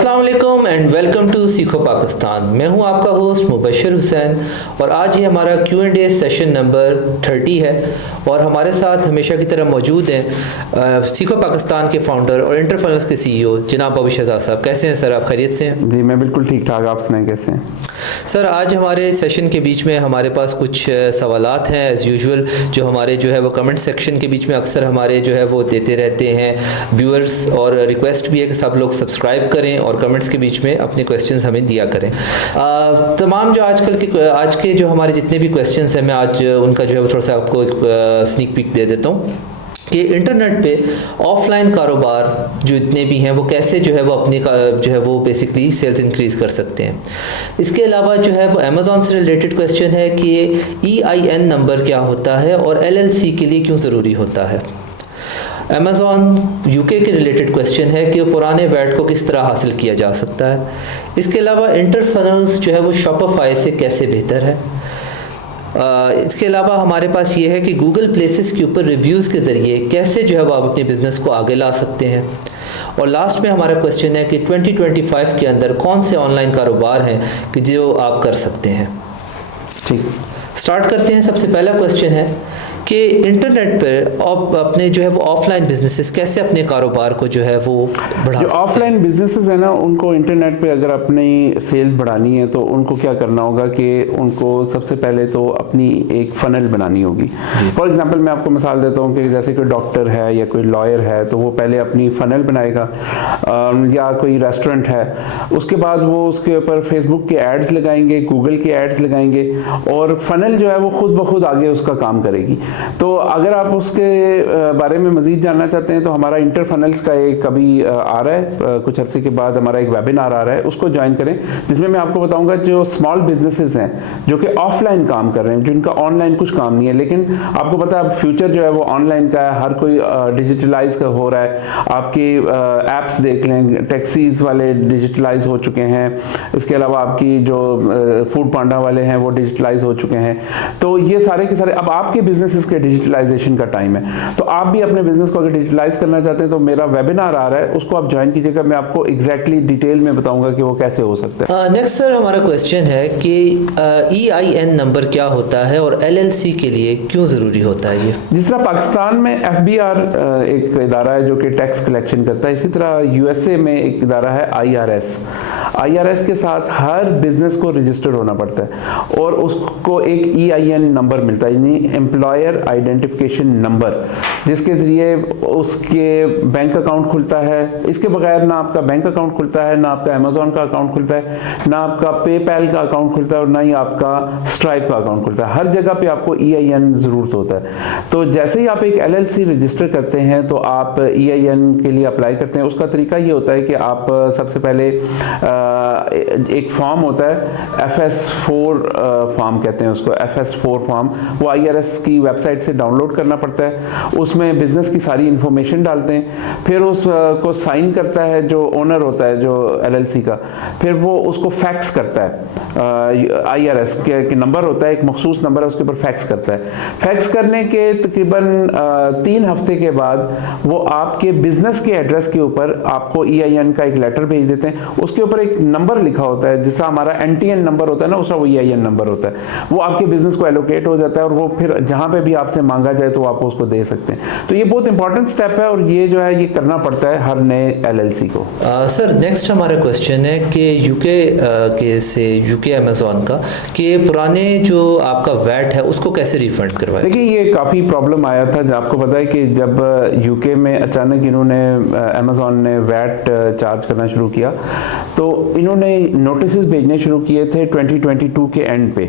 अस्सलाम वालेकुम and welcome to सीखो पाकिस्तान। मैं हूं आपका होस्ट मुबशर हुसैन और आज ये हमारा Q&A सेशन नंबर 30 है और हमारे साथ हमेशा की तरह मौजूद हैं सीखो पाकिस्तान के फाउंडर और इंटरफनल्स के CEO जनाब बॉबी शहजाद साहब। कैसे हैं सर, आप खैरियत से हैं? जी मैं बिल्कुल ठीक ठाक, आप सुनाएं कैसे हैं? सर आज हमारे सेशन के बीच में हमारे पास कुछ सवालात हैं एज़ यूजुअल, जो हमारे जो है वो कमेंट सेक्शन के बीच में अक्सर हमारे जो है वो देते रहते हैं व्यूअर्स, और रिक्वेस्ट भी है कि सब लोग सब्सक्राइब करें और कमेंट्स के बीच में अपने क्वेश्चंस हमें दिया करें। तमाम जो आज के जो हमारे जितने भी क्वेश्चंस हैं, मैं आज उनका जो है वो थोड़ा सा आपको एक स्नीक पीक दे देता हूँ कि इंटरनेट पे ऑफलाइन कारोबार जो इतने भी हैं वो कैसे जो है वो अपनी जो है वो बेसिकली सेल्स इंक्रीज़ कर सकते हैं। इसके अलावा जो है वो अमेज़ॉन से रिलेटेड क्वेश्चन है कि EIN नंबर क्या होता है और LLC के लिए क्यों ज़रूरी होता है। अमेज़ॉन UK के रिलेटेड क्वेश्चन है कि पुराने वैट को किस तरह हासिल किया जा सकता है। इसके अलावा इंटरफनल्स जो है वो शॉपिफाई से कैसे बेहतर है। इसके अलावा हमारे पास ये है कि गूगल प्लेसेस के ऊपर रिव्यूज़ के ज़रिए कैसे जो है वो आप अपने बिज़नेस को आगे ला सकते हैं। और लास्ट में हमारा क्वेश्चन है कि 2025 के अंदर कौन से ऑनलाइन कारोबार हैं कि जो आप कर सकते हैं। ठीक, स्टार्ट करते हैं। सबसे पहला क्वेश्चन है कि इंटरनेट पर अपने जो है वो ऑफलाइन बिजनेसेस कैसे अपने कारोबार को जो है वो बढ़ा सकते हैं। ऑफलाइन बिजनेसेस है ना, उनको इंटरनेट पे अगर अपनी सेल्स बढ़ानी है तो उनको क्या करना होगा कि उनको सबसे पहले तो अपनी एक फनल बनानी होगी। फॉर एग्जांपल मैं आपको मिसाल देता हूँ कि जैसे कोई डॉक्टर है या कोई लॉयर है तो वो पहले अपनी फनल बनाएगा, या कोई रेस्टोरेंट है, उसके बाद वो उसके ऊपर फेसबुक के एड्स लगाएंगे, गूगल के एड्स लगाएंगे और फनल जो है वो खुद ब खुद आगे उसका काम करेगी। तो अगर आप उसके बारे में मजीद जानना चाहते हैं तो हमारा इंटरफनल्स का एक अभी आ रहा है, कुछ अरसे के बाद हमारा एक वेबिनार आ रहा है, उसको ज्वाइन करें, जिसमें मैं आपको बताऊंगा जो स्मॉल बिजनेसेस हैं जो कि ऑफलाइन काम कर रहे हैं, जिनका ऑनलाइन कुछ काम नहीं है, लेकिन आपको पता है अब फ्यूचर जो है वो ऑनलाइन का है, हर कोई डिजिटलाइज का हो रहा है। आपके एप्स देख लें, टैक्सीज वाले डिजिटलाइज हो चुके हैं, इसके अलावा आपकी जो फूड पांडा वाले हैं वो डिजिटलाइज हो चुके हैं। तो ये सारे के सारे अब आपके बिजनेस के डिजिटलाइजेशन का टाइम है, तो आप भी अपने बिजनेस को अगर डिजिटलाइज करना चाहते हैं तो मेरा वेबिनार आ रहा है, उसको आप ज्वाइन कीजिएगा। मैं आपको एग्जैक्टली डिटेल में बताऊंगा कि वो कैसे हो सकता है। नेक्स्ट सर हमारा क्वेश्चन है कि EIN नंबर क्या होता है और LLC के लिए क्यों ज़रूरी होता है ये। जिस तरह पाकिस्तान में FBR एक इदारा है जो कि टैक्स कलेक्शन करता है, इसी तरह USA में एक इदारा है IRS के साथ हर बिजनेस को रजिस्टर्ड होना पड़ता है और उसको एक EIN नंबर मिलता है, यानी एम्प्लॉयर आइडेंटिफिकेशन नंबर, जिसके जरिए उसके बैंक अकाउंट खुलता है। इसके बगैर ना आपका बैंक अकाउंट खुलता है, ना आपका अमेज़ॉन का अकाउंट खुलता है, ना आपका पेपैल का अकाउंट खुलता है और ना ही आपका स्ट्राइप का अकाउंट खुलता है। हर जगह पे आपको EIN ज़रूरत होता है। तो जैसे ही आप एक LLC रजिस्टर करते हैं तो आप EIN के लिए अप्लाई करते हैं। उसका तरीका ये होता है कि आप सबसे पहले एक फॉर्म होता है FS4 फॉर्म कहते हैं उसको, FS4 फॉर्म, वो IRS की वेबसाइट से डाउनलोड करना पड़ता है। उसमें बिजनेस की सारी इंफॉर्मेशन डालते हैं, फिर उसको साइन करता है जो ओनर होता है जो LLC का, फिर वो उसको फैक्स करता है। IRS के नंबर होता है, एक मखसूस नंबर है, उसके ऊपर फैक्स करता है। फैक्स करने के तकरीबन 3 हफ्ते के बाद वो आपके बिजनेस के एड्रेस के ऊपर आपको EIN का एक लेटर भेज देते हैं। उसके ऊपर एक नंबर लिखा होता है, जिसका हमारा NTN नंबर होता है ना, उसका वो EIN नंबर होता है। वो आपके बिजनेस को एलोकेट हो जाता है और वो फिर जहां पे भी आपसे मांगा जाए तो आप उसको दे सकते हैं। तो ये बहुत इंपॉर्टेंट स्टेप है और ये जो है ये करना पड़ता है हर नए LLC को। सर नेक्स्ट हमारा क्वेश्चन है कि UK अमेज़ॉन का कि पुराने जो आपका वैट है उसको कैसे रिफंड करवाएं। देखिए ये काफ़ी प्रॉब्लम आया था। आपको पता है कि जब UK में अचानक इन्होंने अमेज़ॉन ने वैट चार्ज करना शुरू किया तो इन्होंने नोटिस भेजने शुरू किए थे 2022 के एंड पे,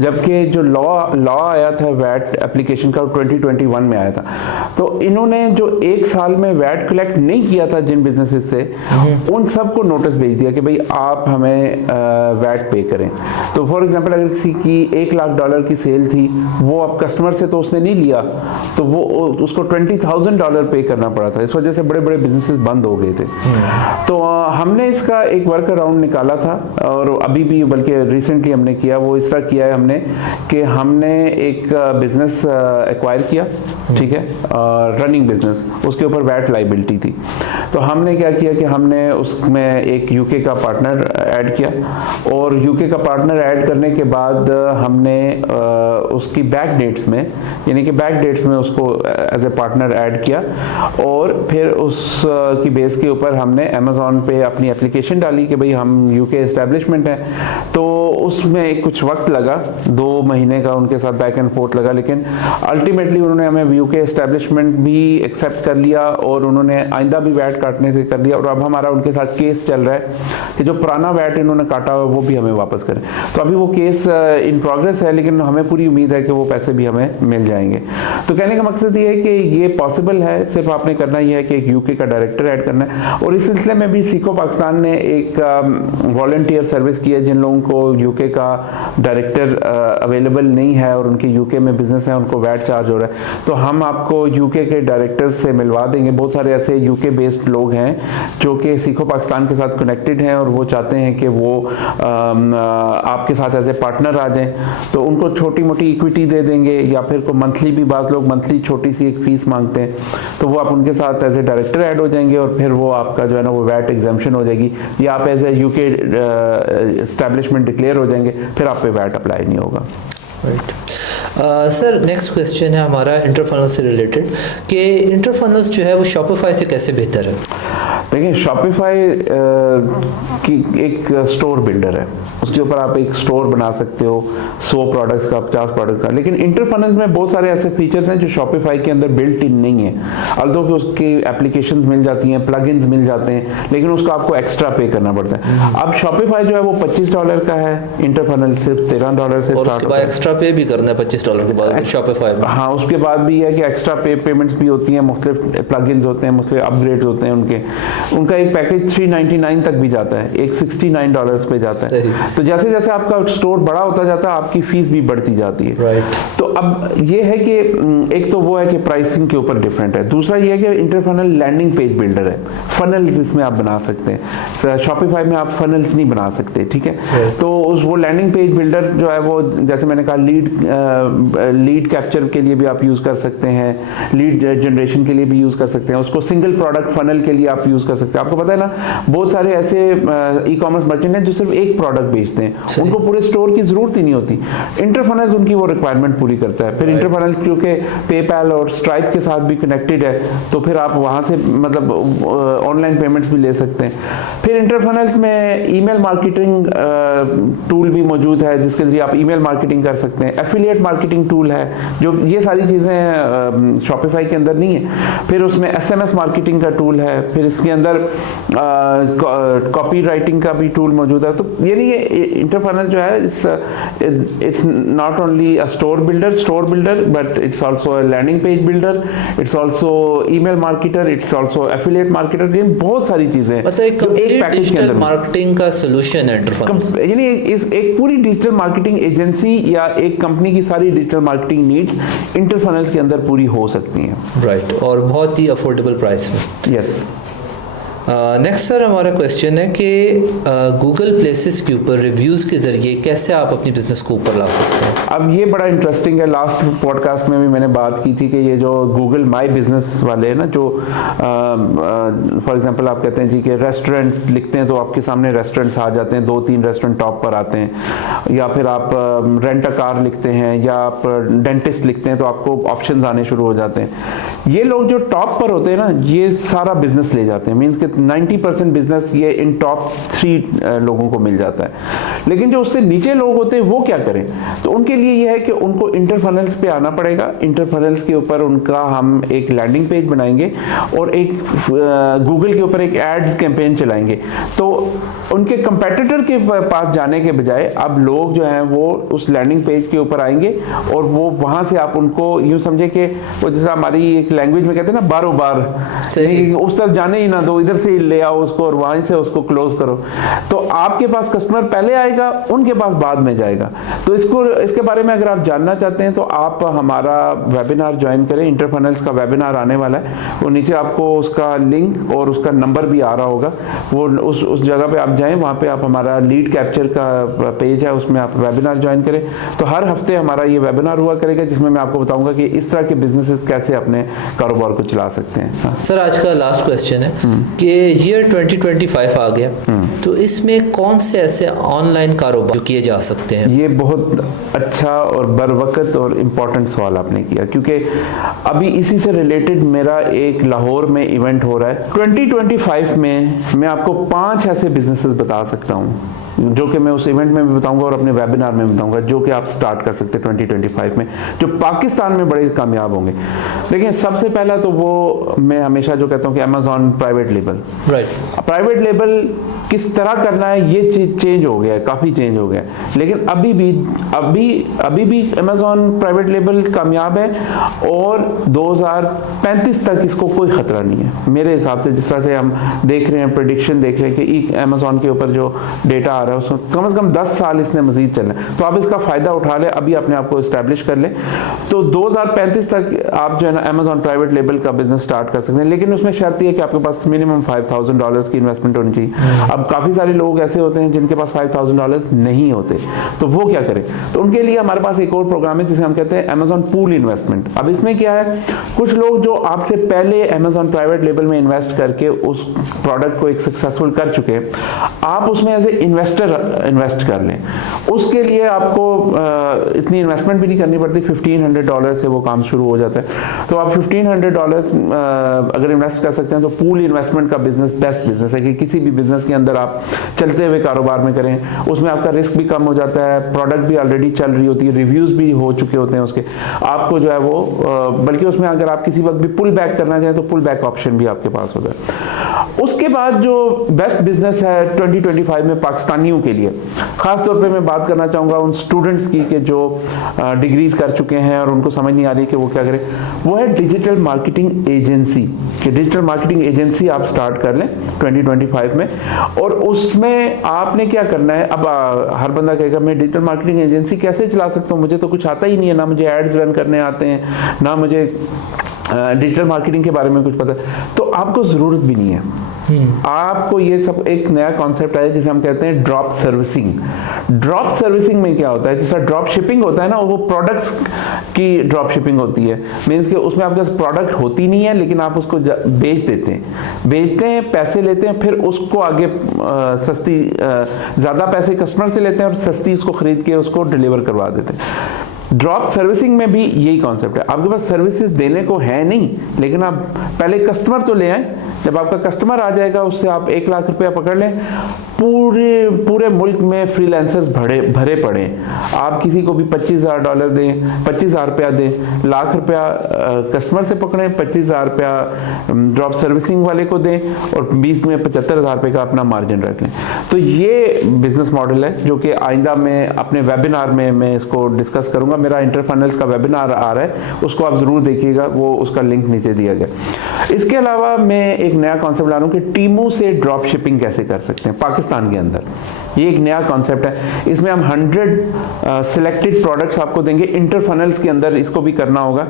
जबकि जो लॉ आया था वैट एप्लीकेशन का 2021 में आया था। तो इन्होंने जो 1 साल में वैट कलेक्ट नहीं किया था जिन बिजनेसेस से, उन सबको नोटिस भेज दिया कि भाई आप हमें वैट पे करें। तो फॉर एग्जांपल अगर किसी की $1 लाख की सेल थी, वो अब कस्टमर से तो उसने नहीं लिया, तो वो उसको $20,000 पे करना पड़ा था। इस वजह से बड़े बड़े बिजनेसेस बंद हो गए थे। तो हमने इसका एक वर्क अराउंड निकाला था और अभी भी, बल्कि रिसेंटली हमने किया, वो इस तरह किया है हमने कि हमने एक बिजनेस एक्वायर किया, ठीक है, रनिंग बिजनेस, उसके ऊपर वैट लाइबिलिटी थी। तो हमने क्या किया कि हमने उसमें एक यूके का पार्टनर ऐड किया, और यूके का पार्टनर ऐड करने के बाद हमने उसकी बैक डेट्स में, यानी कि बैक डेट्स में उसको एज ए पार्टनर ऐड किया, और फिर उस की बेस के ऊपर हमने अमेज़ॉन पे अपनी एप्लीकेशन डाली कि भाई हम यूके एस्टेब्लिशमेंट है। तो उसमें कुछ वक्त लगा, 2 महीने का उनके साथ बैक एंड फोर्थ लगा, लेकिन अल्टीमेटली उन्होंने हमें यूके एस्टेब्लिशमेंट भी एक्सेप्ट कर लिया और उन्होंने आइंदा भी वैट काटने से कर दिया। और अब हमारा उनके साथ केस चल रहा है कि जो पुराना वैट इन्होंने काटा हुआ वो भी हमें वापस करें। तो अभी वो केस इन प्रोग्रेस है, लेकिन हमें पूरी उम्मीद है कि वो पैसे भी हमें मिल जाएंगे। तो कहने का मकसद ये है कि ये पॉसिबल है, सिर्फ आपने करना ये है कि एक यूके का डायरेक्टर ऐड करना है। और इस सिलसिले में भी सीखो पाकिस्तान ने एक वॉलंटियर सर्विस की है। जिन लोगों को यूके का डायरेक्टर अवेलेबल नहीं है और उनके यूके में बिजनेस है, उनको वैट चार्ज हो रहा है, तो हम आपको यूके के डायरेक्टर्स से मिलवा देंगे। बहुत सारे ऐसे यूके बेस्ड लोग हैं जो कि सीखो पाकिस्तान के साथ कनेक्टेड हैं और वो चाहते हैं कि वो आपके साथ एज ए पार्टनर आ जाएं, तो उनको छोटी मोटी इक्विटी दे देंगे, या फिर को मंथली भी, बाज़ लोग मंथली छोटी सी एक फीस मांगते हैं, तो वो आप उनके साथ एज ए डायरेक्टर ऐड हो जाएंगे, और फिर वो आपका जो है ना वो वैट एग्जाम्पशन हो जाएगी, या आप as a UK establishment declare हो जाएंगे, फिर आप पे वैट अप्लाई नहीं होगा। राइट सर, नेक्स्ट क्वेश्चन है हमारा इंटरफनल से रिलेटेड कि इंटरफनल्स जो है वो शॉपिफाई से कैसे बेहतर है? देखिए, शॉपिफाई की एक स्टोर बिल्डर है, उसके ऊपर आप एक स्टोर बना सकते हो 100 प्रोडक्ट्स का, 50 प्रोडक्ट का। लेकिन इंटरफनल्स में बहुत सारे ऐसे फीचर्स हैं जो शॉपिफाई के अंदर बिल्ट इन नहीं है। अल्दो कि उसकी एप्लीकेशंस मिल जाती हैं, प्लगइन्स मिल जाते हैं, लेकिन उसको आपको एक्स्ट्रा पे करना पड़ता है। अब शॉपिफाई जो है वो $25 का है, इंटरफनल सिर्फ $13 से स्टार्ट होता है। एक्स्ट्रा पे भी करना है $25 के बाद शॉपिफाई में? हाँ, उसके बाद भी है कि एक्स्ट्रा पेमेंट्स भी होती हैं, मुख्तलिफ प्लगइन्स होते हैं, मुख्तलिफ अपग्रेड्स होते हैं उनका एक पैकेज $399 तक भी जाता है, एक $69 पे जाता है। तो जैसे जैसे आपका स्टोर बड़ा होता जाता है, आपकी फीस भी बढ़ती जाती है। राइट। तो अब ये है कि एक तो वो है कि प्राइसिंग के ऊपर डिफरेंट है, दूसरा ये है कि इंटरफनल लैंडिंग पेज बिल्डर है, फनल्स इसमें आप बना सकते हैं। शॉपिफाई में आप फनल्स नहीं बना सकते, ठीक है। तो उस वो लैंडिंग पेज बिल्डर जो है वो, जैसे मैंने कहा, लीड कैप्चर के लिए भी आप यूज कर सकते हैं, लीड जनरेशन के लिए भी यूज कर सकते हैं, उसको सिंगल प्रोडक्ट फनल के लिए आप यूज कर सकते हैं। आपको पता है ना, बहुत सारे ऐसे ई कॉमर्स मर्चेंट हैं जो सिर्फ एक प्रोडक्ट बेचते हैं, उनको पूरे स्टोर की जरूरत ही नहीं होती। इंटरफनल उनकी वो रिक्वायरमेंट पूरी करता है। फिर इंटरफनल क्योंकि पेपैल और स्ट्राइप के साथ भी कनेक्टेड है, तो फिर आप वहां से मतलब ऑनलाइन पेमेंट्स भी ले सकते हैं। फिर इंटरफनल्स में ईमेल मार्केटिंग टूल भी मौजूद है, जिसके जरिए आप ईमेल मार्केटिंग कर सकते हैं। एफिलिएट मार्केटिंग टूल है, जो ये सारी चीजें शॉपिफाई के अंदर नहीं है। फिर उसमें SMS मार्केटिंग का टूल है, फिर इसके अंदर कॉपी राइटिंग का भी टूल मौजूद है। तो यानी ये इंटरफनल जो है, it's not only a store builder but it's also a landing page builder, it's also email marketer, it's also affiliate marketer. ये बहुत सारी चीजें, मतलब एक कंप्लीट डिजिटल मार्केटिंग का सॉल्यूशन है इंटरफनल, यानी एक पूरी डिजिटल मार्केटिंग एजेंसी या एक कंपनी की सारी डिजिटल मार्केटिंग नीड्स इंटरफनल्स के अंदर पूरी हो सकती हैं। राइट, और बहुत ही अफोर्डेबल प्राइस में। यस। नेक्स्ट सर, हमारा क्वेश्चन है कि गूगल प्लेसेस के ऊपर रिव्यूज़ के ज़रिए कैसे आप अपनी बिजनेस को ऊपर ला सकते हैं? अब ये बड़ा इंटरेस्टिंग है। लास्ट पॉडकास्ट में भी मैंने बात की थी कि ये जो गूगल माई बिजनेस वाले हैं ना, जो फॉर एग्जांपल आप कहते हैं जी कि रेस्टोरेंट लिखते हैं तो आपके सामने रेस्टोरेंट्स आ जाते हैं, 2-3 रेस्टोरेंट टॉप पर आते हैं, या फिर आप रेंट अ कार लिखते हैं, या आप डेंटिस्ट लिखते हैं तो आपको ऑप्शंस आने शुरू हो जाते हैं। ये लोग जो टॉप पर होते हैं ना, ये सारा बिजनेस ले जाते हैं। मीन्स कि 90% बिजनेस ये इन टॉप 3 लोगों को मिल जाता है। लेकिन जो उससे नीचे लोग होते हैं वो क्या करें? तो उनके लिए ये है कि उनको इंटरफनल्स पे आना पड़ेगा। इंटरफनल्स के ऊपर उनका हम एक लैंडिंग पेज बनाएंगे और एक गूगल के ऊपर एक एड कैंपेन चलाएंगे। तो उनके कंपेटिटर के पास जाने के बजाय अब लोग जो हैं वो उस लैंडिंग पेज के ऊपर आएंगे और वो वहां से आप उनको यूं समझे कि वो जैसा हमारी एक लैंग्वेज में कहते हैं ना, बारो बार, उस तरफ जाने ही ना दो, इधर से ले आओ उसको और वहीं से उसको क्लोज करो। तो आपके पास कस्टमर पहले आएगा आएगा उनके पास बाद में जाएगा। तो इसके बारे में अगर आप जानना चाहते हैं तो आप हमारा वेबिनार ज्वाइन करें। इंटरफनल्स का वेबिनार आने वाला है, वो नीचे आपको उसका लिंक और उसका नंबर भी आ रहा होगा, वो उस जगह पे आप जाएं, वहाँ पे आप हमारा लीड कैप्चर का पेज है, उसमें आप वेबिनार ज्वाइन करें। तो हर हफ्ते हमारा ये वेबिनार हुआ करेगा जिसमें मैं आपको बताऊंगा कि इस तरह के बिजनेसेस कैसे अपने कारोबार को चला सकते हैं। हाँ। सर, आज का लास्ट क्वेश्चन है कि ईयर 2025 आ गया, तो इसमें कौन से ऐसे ऑनलाइन कारोबार जो किए जा सकते हैं? ये बहुत अच्छा और बरवकत और इम्पोर्टेंट सवाल आपने किया, क्योंकि अभी इसी से रिलेटेड मेरा एक लाहौर में इवेंट हो रहा है। 2025 में मैं आपको 5 ऐसे बिजनेसेस बता सकता हूँ जो कि मैं उस इवेंट में भी बताऊंगा और अपने वेबिनार में बताऊंगा, जो कि आप स्टार्ट कर सकते हैं 2025 में, जो पाकिस्तान में बड़े कामयाब होंगे। देखिए, सबसे पहला तो वो मैं हमेशा जो कहता हूँ कि Amazon private label. Right. Private label किस तरह करना है ये चीज चेंज हो गया है, काफ़ी चेंज हो गया है, लेकिन अभी भी अमेज़ॉन प्राइवेट लेबल कामयाब है और 2035 तक इसको कोई ख़तरा नहीं है मेरे हिसाब से। जिस तरह से हम देख रहे हैं, प्रेडिक्शन देख रहे हैं कि अमेज़ॉन के ऊपर जो डेटा आ रहा है उसमें कम से कम 10 साल इसने मजीद चलना है। तो आप इसका फ़ायदा उठा लें, अभी अपने आप को इस्टेब्लिश कर लें। तो 2035 तक आप जो है ना अमेज़ॉन प्राइवेट लेबल का बिजनेस स्टार्ट कर सकते हैं, लेकिन उसमें शर्त यह है कि आपके पास मिनिमम $5,000 की इन्वेस्टमेंट होनी चाहिए। अब काफ़ी सारे लोग ऐसे होते हैं जिनके पास $5,000 नहीं होते, तो वो क्या करें? तो उनके लिए हमारे पास एक और प्रोग्राम है जिसे हम कहते हैं अमेज़ॉन पूल इन्वेस्टमेंट। अब इसमें क्या है, कुछ लोग जो आपसे पहले अमेज़ॉन प्राइवेट लेबल में इन्वेस्ट करके उस प्रोडक्ट को एक सक्सेसफुल कर चुके हैं, आप उसमें एज ए इन्वेस्टर इन्वेस्ट कर लें। उसके लिए आपको इतनी इन्वेस्टमेंट भी नहीं करनी पड़ती, $1,500 से वो काम शुरू हो जाता है। तो आप $1,500 अगर इन्वेस्ट कर सकते हैं तो पूल इन्वेस्टमेंट का बिजनेस बेस्ट बिजनेस है कि किसी भी बिजनेस के अंदर आप चलते हुए कारोबार में करें। उसमें आपका रिस्क भी कम हो जाता है, प्रोडक्ट भी ऑलरेडी चल रही होती है, रिव्यूज़ भी हो चुके होते हैं उसके, आपको जो है वो बल्कि उसमें अगर आप किसी वक्त भी पुल बैक करना चाहें तो पुल बैक ऑप्शन भी आपके पास होता है। उसके बाद जो बेस्ट बिजनेस है 2025 में पाकिस्तानियों के लिए, ख़ास तौर पे मैं बात करना चाहूँगा उन स्टूडेंट्स की कि जो डिग्रीज कर चुके हैं और उनको समझ नहीं आ रही कि वो क्या करें, वो है डिजिटल मार्केटिंग एजेंसी। कि डिजिटल मार्केटिंग एजेंसी आप स्टार्ट कर लें 2025 में, और उसमें आपने क्या करना है। अब हर बंदा कहेगा मैं डिजिटल मार्केटिंग एजेंसी कैसे चला सकता हूँ, मुझे तो कुछ आता ही नहीं है, ना मुझे एड्स रन करने आते हैं, ना मुझे डिजिटल मार्केटिंग के बारे में कुछ पता है। तो आपको ज़रूरत भी नहीं है। आपको ये सब एक नया कॉन्सेप्ट है जिसे हम कहते हैं ड्रॉप सर्विसिंग। ड्रॉप सर्विसिंग में क्या होता है, जैसा ड्रॉप शिपिंग होता है ना, वो प्रोडक्ट्स की ड्रॉप शिपिंग होती है। मीन्स कि उसमें आपके पास प्रोडक्ट होती नहीं है, लेकिन आप उसको बेच देते हैं, पैसे लेते हैं, फिर उसको आगे सस्ती ज़्यादा पैसे कस्टमर से लेते हैं और सस्ती उसको खरीद के उसको डिलीवर करवा देते हैं। ड्रॉप सर्विसिंग में भी यही कॉन्सेप्ट है। आपके पास सर्विसेज देने को है नहीं, लेकिन आप पहले कस्टमर तो ले आए। जब आपका कस्टमर आ जाएगा उससे आप 1 लाख रुपया पकड़ लें। पूरे मुल्क में फ्रीलांसर्स भरे पड़े। आप किसी को भी $25,000 दें, $25,000 रुपया दें, लाख रुपया कस्टमर से पकड़ें, $25,000 रुपया ड्रॉप सर्विसिंग वाले को दें और 20 में $75,000 रुपये का अपना मार्जिन रख लें। तो ये बिजनेस मॉडल है जो कि आइंदा में अपने वेबिनार में मैं इसको डिस्कस करूंगा। मेरा इंटरफनल्स का वेबिनार आ रहा है, उसको आप जरूर देखिएगा, वो उसका लिंक नीचे दिया गया। इसके अलावा मैं एक नया कॉन्सेप्ट ला रहा हूं कि टीमों से ड्रॉप शिपिंग कैसे कर सकते हैं पाकिस्तान के अंदर। ये एक नया कॉन्सेप्ट है। इसमें हम 100 सिलेक्टेड प्रोडक्ट्स आपको देंगे। इंटरफनल्स के अंदर इसको भी करना होगा,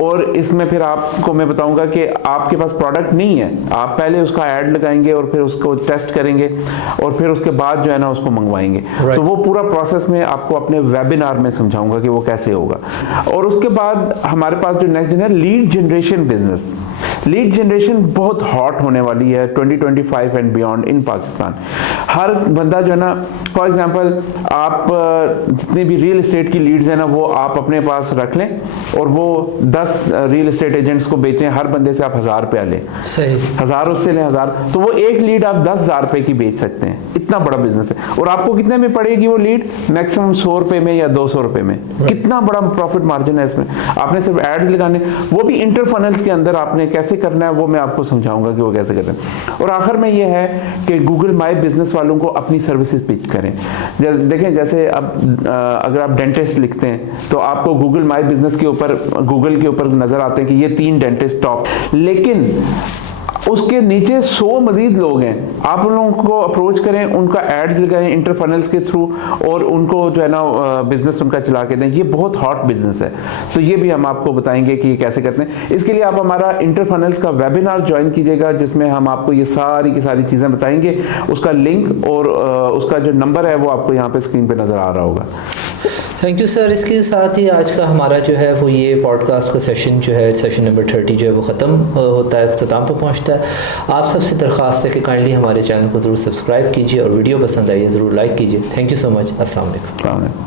और इसमें फिर आपको मैं बताऊंगा कि आपके पास प्रोडक्ट नहीं है, आप पहले उसका ऐड लगाएंगे और फिर उसको टेस्ट करेंगे और फिर उसके बाद जो है ना उसको मंगवाएंगे। तो वो पूरा प्रोसेस में आपको अपने वेबिनार में समझाऊंगा कि वो कैसे होगा। और उसके बाद हमारे पास जो नेक्स्ट है lead generation business. Lead generation बहुत हॉट होने वाली है 2025 एंड बियॉन्ड इन पाकिस्तान। हर बंदा जो है ना, फॉर एग्जांपल आप जितने भी रियल एस्टेट की लीड्स हैं ना, वो आप अपने पास रख लें और वो 10 रियल एस्टेट एजेंट्स को बेचें। हर बंदे से आप $1,000 लें, सही 1000 उससे लें 1000, तो वो एक लीड आप $10,000 की बेच सकते हैं। इतना बड़ा बिजनेस है। और आपको कितने में पड़ेगी वो लीड? मैक्सिमम $100 में या $200 में। कितना बड़ा प्रॉफिट मार्जिन है इसमें। आपने सिर्फ एड्स लगाने, वो भी इंटरफनल्स के अंदर आपने कैसे करना है वो मैं आपको समझाऊंगा कि वो कैसे करना है। और आखिर में ये है कि गूगल माई बिजनेस वालों को अपनी सर्विसेज पिच करें। देखें, जैसे अब अगर आप डेंटिस्ट लिखते हैं तो आपको गूगल माई बिजनेस के ऊपर, गूगल के ऊपर नजर आते हैं कि ये 3 डेंटिस्ट टॉप, लेकिन उसके नीचे 100 मजीद लोग हैं, आप उन लोगों को अप्रोच करें, उनका एड्स लगाएं इंटरफनल्स के थ्रू और उनको जो है ना बिजनेस उनका चला के दें। ये बहुत हॉट बिजनेस है, तो ये भी हम आपको बताएंगे कि ये कैसे करते हैं। इसके लिए आप हमारा इंटरफनल्स का वेबिनार ज्वाइन कीजिएगा, जिसमें हम आपको ये सारी की सारी चीज़ें बताएंगे। उसका लिंक और उसका जो नंबर है वो आपको यहाँ पे स्क्रीन पे नज़र आ रहा होगा। Thank you sir. इसके साथ ही आज का हमारा जो है वो ये पॉडकास्ट का सेशन जो है, सेशन नंबर 30 जो है वो ख़त्म होता है, अख्ताम पर पहुंचता है। आप सबसे दरख्वास्त है कि काइंडली हमारे चैनल को ज़रूर सब्सक्राइब कीजिए और वीडियो पसंद आई है ज़रूर लाइक कीजिए। Thank you so much. अस्सलाम वालेकुम।